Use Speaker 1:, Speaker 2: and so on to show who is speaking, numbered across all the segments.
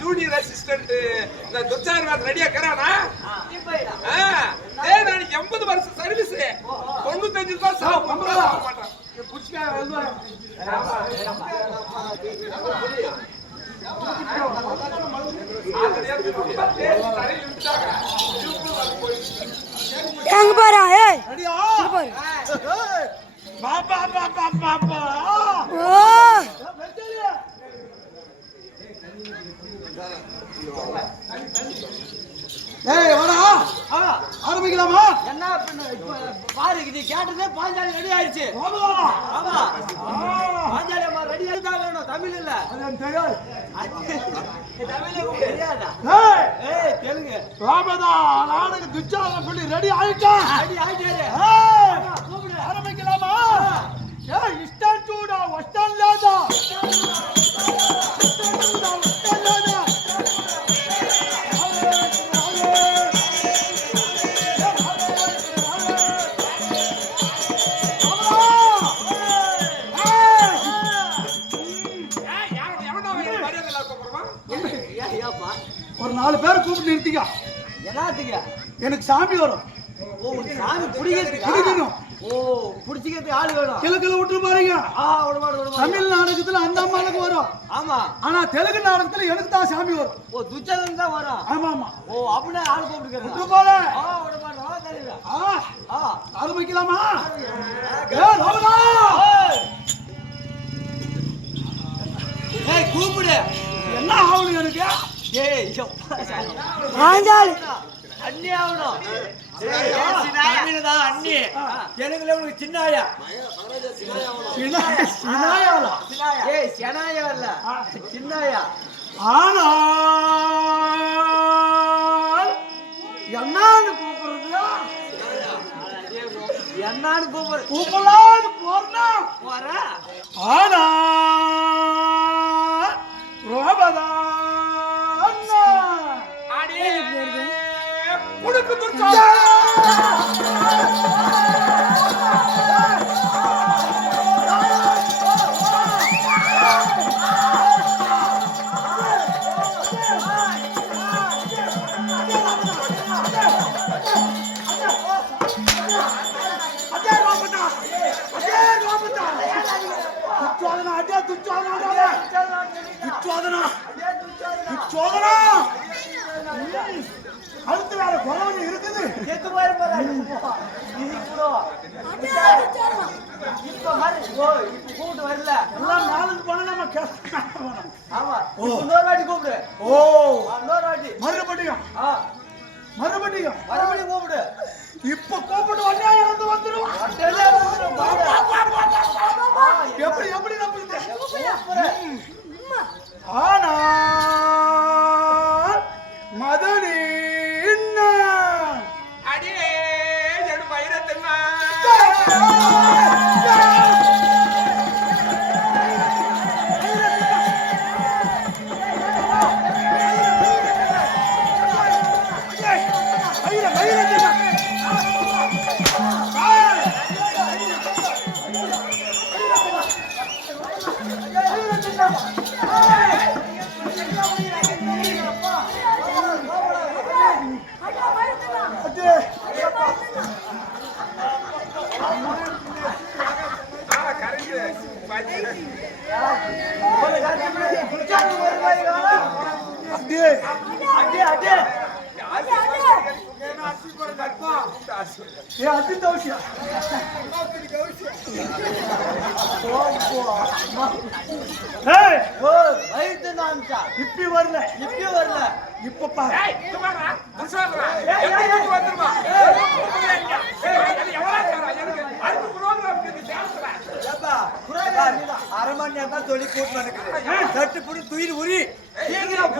Speaker 1: Junior assistant இந்த துச்சார் வேற ரெடியா கரானா ஏய் நான் எண்பது வருஷம் சர்வீஸ் தொண்ணூத்தஞ்சு தான் சாப்பிட மாட்டேன்
Speaker 2: எங்க பாரு ஏய்
Speaker 3: ரெடியா?
Speaker 2: இங்க பாரு.
Speaker 3: பாப்பா பாப்பா பாப்பா.
Speaker 2: ஓ.
Speaker 3: ஏய் வாடா.
Speaker 4: ஆ.
Speaker 3: ஆரம்பிக்கலாமா?
Speaker 4: என்ன பாரு நீ கேட்டதே பாஞ்சாலி ரெடி ஆயிடுச்சு. ஆமா. பாஞ்சாலி அம்மா ரெடி ஆயிட்டா வேணும் தமிழ் இல்ல தமிழ் தெரியாதா?
Speaker 3: ஏய்.
Speaker 4: ஏய் தெலுங்கு
Speaker 3: ராமதா நாடக துச்சாதன சொல்லி ரெடி ஆயிட்டா?
Speaker 4: ரெடி ஆயிட்டாரு.
Speaker 3: ஏய்
Speaker 4: கூப்பிடு
Speaker 3: ஆரம்பிக்கலாமா ஏய் இஷ்டம் சூடா வஷ்டம் லேதா நாலு பேரை கூப்பிட்டு நிறுத்திக்க.
Speaker 4: என்னத்துக்கு?
Speaker 3: எனக்கு சாமி வரும்
Speaker 4: ஓ சாமி பிடிக்கிறதுக்கா
Speaker 3: பிடிக்கணும்.
Speaker 4: ஓ பிடிச்சிக்கிறதுக்கு ஆள் வேணும்.
Speaker 3: கிழக்குல விட்டு பாருங்க தமிழ் நாடகத்துல அந்த அம்மாளுக்கு வரும்.
Speaker 4: ஆமா.
Speaker 3: ஆனா தெலுங்கு நாடகத்துல எனக்கு தான் சாமி வரும்.
Speaker 4: ஓ துச்சதன் தான் வரும்.
Speaker 3: ஆமா ஆமா.
Speaker 4: ஓ அப்படின்னா ஆள்
Speaker 3: விட்டு போல. ஆரம்பிக்கலாமா?
Speaker 4: கூப்பிடு.
Speaker 3: என்ன ஆகணும் எனக்கு?
Speaker 2: பாஞ்சாலி
Speaker 4: அண்ணி ஆகணும் அண்ணி தெலுங்குல உனக்கு சின்னாயா? ஏய் செனாயா இல்ல. சின்னாயா.
Speaker 3: ஆனால் என்னன்னு கூப்பிடுறது
Speaker 4: என்னான்னு கூப்பிடு.
Speaker 3: கூப்பிடலான்னு
Speaker 4: போற.
Speaker 3: ஆனா ரோபதா
Speaker 1: உனக்கு துச்சா
Speaker 3: அடே ரோபதா துச்சோதனா துச்சோதனா. துச்சோதனா துச்சோதனா ம். அடுத்து வேற குறவன்
Speaker 4: இப்ப மாதிரி ஓ இப்ப கூப்பிட்டு வரல
Speaker 3: எல்லாம் நாளுக்கு போனா நம்ம
Speaker 4: ஆமா இன்னொரு வாட்டி கூப்பிடு.
Speaker 3: ஓ
Speaker 4: இன்னொரு வாட்டி
Speaker 3: மறுபடியும் மறுபடியும்
Speaker 4: மறுபடியும் கூப்பிடு
Speaker 3: இப்ப கூப்பிட்டு வந்தா இறந்து வந்துருவான்
Speaker 4: வந்துரும்,
Speaker 3: எப்படி எப்படி ஆனா ஏ அத்தி தோசியா ஏய்
Speaker 4: ஓ, வயித்து நான்ச்சா.
Speaker 3: இப்பி வரல
Speaker 4: இப்பயும் வரல
Speaker 3: இப்ப பாரு
Speaker 1: அது
Speaker 4: அரை மணி நேரம் தான் சொல்லி கூட்டு. தட்டு புடி, துயிர் உரி. சீக்கிரம்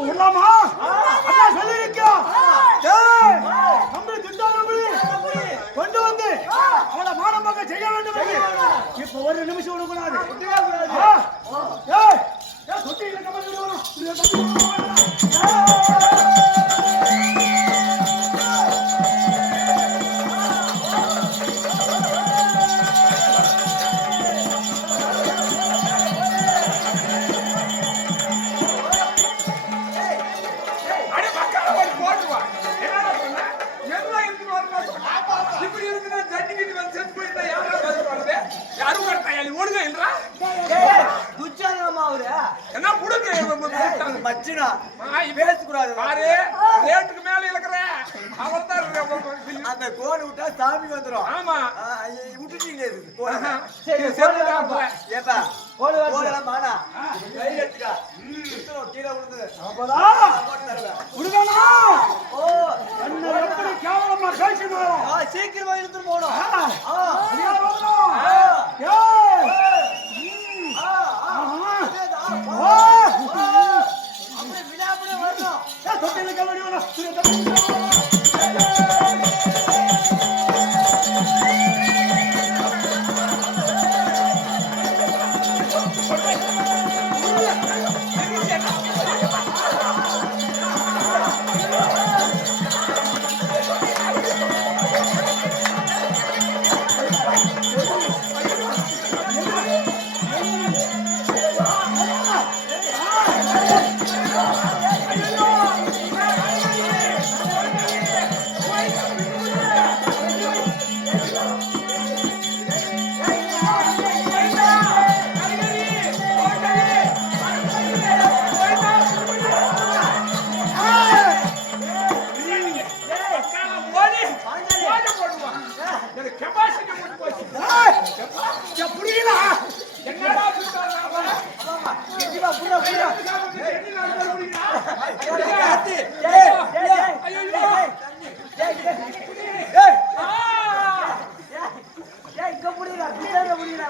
Speaker 3: விடலாமா அண்ணா சொல்லிருக்கா ஏய் நம்மள திட்டா நம்மள கொண்டு வந்து அவள மானம் பார்க்க செய்ய வேண்டும் என்று. இப்ப ஒரு நிமிஷம் விடக்கூடாது. ஏய், ஏய், தொட்டியில கம்பளி விடுவானா?
Speaker 1: பாரு, ரேட்டுக்கு மேல இழுக்கிற. இருக்க உங்க-
Speaker 4: அந்த கோல் விட்டா சாமி வந்துரும்.
Speaker 1: ஆமா. போல.
Speaker 4: ஏப்பா, கோலெல்லாம் வேணாம். கை எடுத்துக்கா. சுத்தணும், கீழே விழுந்து.
Speaker 3: விடுவேனா?
Speaker 4: ஓ,
Speaker 3: எப்படி கேவலமா?
Speaker 4: ஆ, சீக்கிரமா இழுத்துட்டு போகணும்.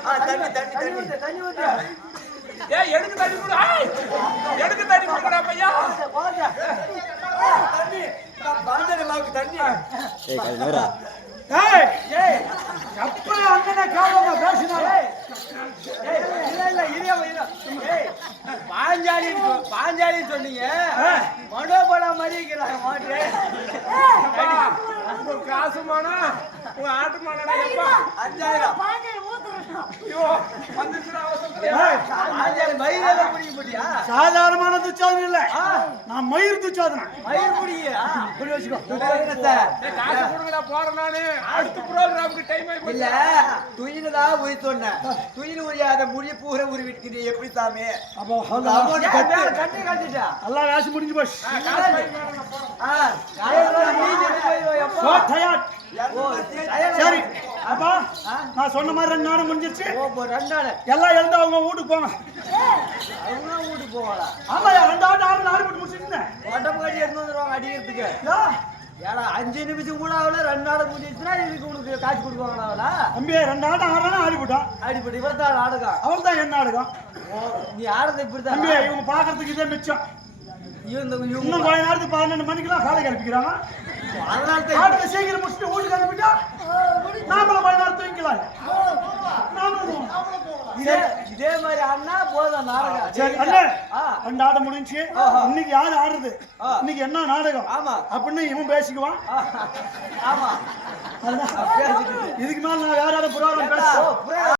Speaker 3: ஆ,
Speaker 4: தண்ணி, தண்ணி, தண்ணி.
Speaker 1: தண்ணி கொடுக்கடா பையா.
Speaker 4: தண்ணி. தண்ணி.
Speaker 3: ஏய்,
Speaker 4: ஏய்,
Speaker 3: எப்படி அண்ணனை கேவலமா பேசினாரோ?
Speaker 4: ஏய், இல்ல, இல்ல, இரு, இரு. ஏய், பாஞ்சாலி பாஞ்சாலி சொன்னீங்க மனோபலா மாதிரி மாட்டு.
Speaker 1: காசு மானா, ஆட்டு மானாடா எப்பா?
Speaker 4: அஞ்சாயிரம்.
Speaker 3: சாதாரணமான துச்சாதனம் இல்ல. நான் மயிர் துச்சாதனம்
Speaker 4: மயில் பிடிக்க
Speaker 3: இப்படி வச்சுக்கோ.
Speaker 1: போறேன் நானு. அடுத்த ப்ரோக்ராமுக்கு டைம் ஆகி
Speaker 4: இல்ல தான் உரி சொன்னேன். துயினு உரியாத முடிய பூர உரி விட்டுக்கிறீ எப்படி சாமி?
Speaker 3: அப்போ
Speaker 4: கட்டு. கட்டிட்டா
Speaker 3: எல்லாம் வேஷம் முடிஞ்சு. போச்சு
Speaker 1: ஆ, காசு வாங்கி வரேன், நான் போறேன்.
Speaker 4: ஆ காலையில நீ செத்து போயிடுவ
Speaker 3: So
Speaker 4: எப்போ
Speaker 3: tired.
Speaker 4: ஓ தயாரா-
Speaker 3: சரி அப்பா நான் சொன்ன மாதிரி ரெண்டு நாள் முடிஞ்சிருச்சு.
Speaker 4: ரெண்டு நாள்.
Speaker 3: எல்லாம் எழுந்து அவங்க வீட்டுக்கு போங்க.
Speaker 4: அவங்க வீட்டுக்கு போவாளா
Speaker 3: ஆமாயா ரெண்டு ஆட்டு ஆறு நாலு போட்டு முடிச்சுட்டேன்
Speaker 4: உடம்பு கட்டி எடுத்து வந்துருவாங்க அடிக்கிறதுக்கு. ஏடா அஞ்சு நிமிஷம் கூட ஆகல ரெண்டு நாள் முடிஞ்சிச்சுன்னா இதுக்கு உனக்கு காட்சி கொடுக்குவாங்களா அவளா?
Speaker 3: தம்பி ரெண்டு ஆட்டம் ஆடுறானா ஆடி போட்டான்
Speaker 4: அடிப்படி இவர்தான் நாடகம்
Speaker 3: அவன் தான் என்ன
Speaker 4: ஓ, நீ ஆடுறது இப்படிதான்
Speaker 3: தம்பி இவங்க பாக்குறதுக்கு இதே மிச்சம்.
Speaker 4: இவங்க
Speaker 3: இன்னும் கொஞ்ச நேரத்துக்கு பன்னெண்டு மணிக்கெல்லாம் காலை கிளப்பிக்கிறாங்க.
Speaker 4: அதனால தான்
Speaker 3: சீக்கிரம் முடிச்சுட்டு வீட்டுக்கு கிளப்பிட்டா நாமளும் கொஞ்ச நேரம் தூங்கிக்கலாம்
Speaker 4: இதே மாதிரி ஆடினா போதும் நாடகம்.
Speaker 3: சரி அண்ணே
Speaker 4: ஆ.
Speaker 3: ரெண்டு ஆட்டம் முடிஞ்சு இன்னைக்கு யாரு ஆடுறது. இன்னைக்கு என்ன நாடகம்?
Speaker 4: ஆமா.
Speaker 3: அப்படின்னு இவன் பேசிக்குவான்.
Speaker 4: ஆமா.
Speaker 3: இதுக்கு மேல நான் வேற யாரும் புரோகிராம்